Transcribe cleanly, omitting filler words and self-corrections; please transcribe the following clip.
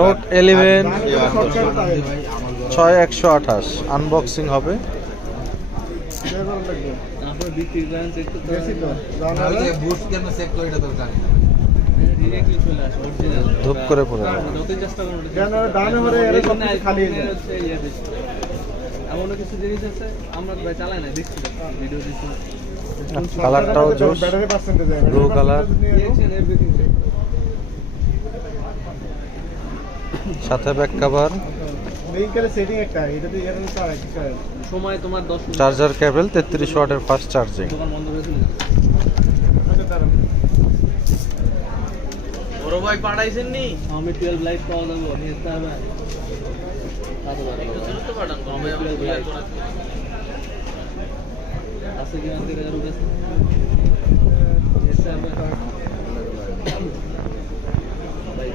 Note 11 6128 unboxing হবে। ধূপ করে পড়ে এমন কিছু জিনিস আছে আমরা চালাই না, দেখছি ভিডিও দেখছি। কালারটাও জোস, ব্লু কালার, সাথে ব্যাক কভার, সময় তোমার 10 মিনিট। চার্জার কেবল 33 ওয়াটের ফাস্ট চার্জিং। দোকান বন্ধ করেছিল। বড় ভাই পাঠাইছেন নি? আমি 12 লাইট পাওয়া যাবো, আমি এটা হবে। একটু ছোট তো পাঠান, বড় ভাই 12 লাইট আছে কি আনতে গেছে রুগেছে। এটা হবে। ভাই